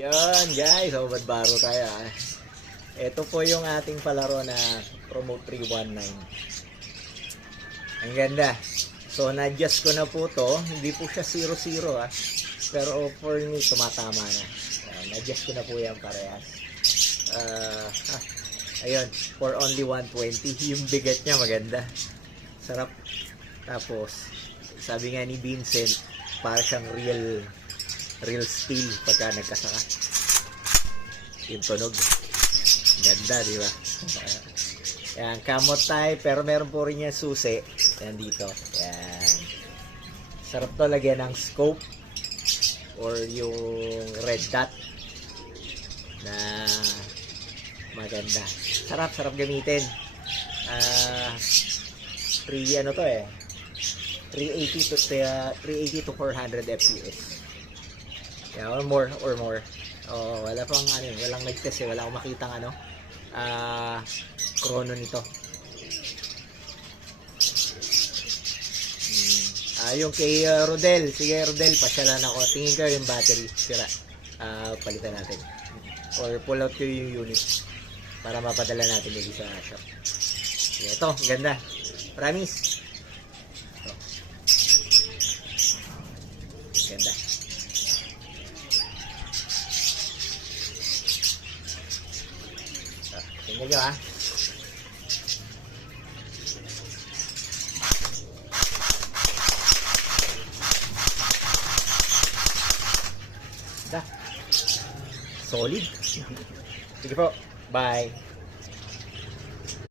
Yan guys, baro tayo ah. Ito po yung ating palaro na Promote 319. Ang ganda. So na-adjust ko na po to. Hindi po siya 0-0 ah. Pero for me, tumatama na. Na-adjust ko na po yan parehas. Ayun, for only 120. Yung bigat niya maganda. Sarap. Tapos, sabi nga ni Vincent, para siyang real steel pagka nagkasaka. Yung tunog. Ganda, di ba? Yan, kamot tayo, pero meron po rin yung susi. Yan dito. Yan. Sarap to lagyan ng scope or yung red dot na maganda. Sarap gamitin. 380 to 400 fps. Yeah, or more. Oh, wala pang walang nag-test wala akong makitang chrono nito. Yung kay Rodel, sige Rodel, pasyalan ako. Tingin ko yung battery sira. Palitan natin. Or pull out ko yung unit para mapadala natin yung sa shop. Sige, ito, ganda. Promise. Ito. Ganda. Tingnan nyo ha. Solid. Sige po. Bye.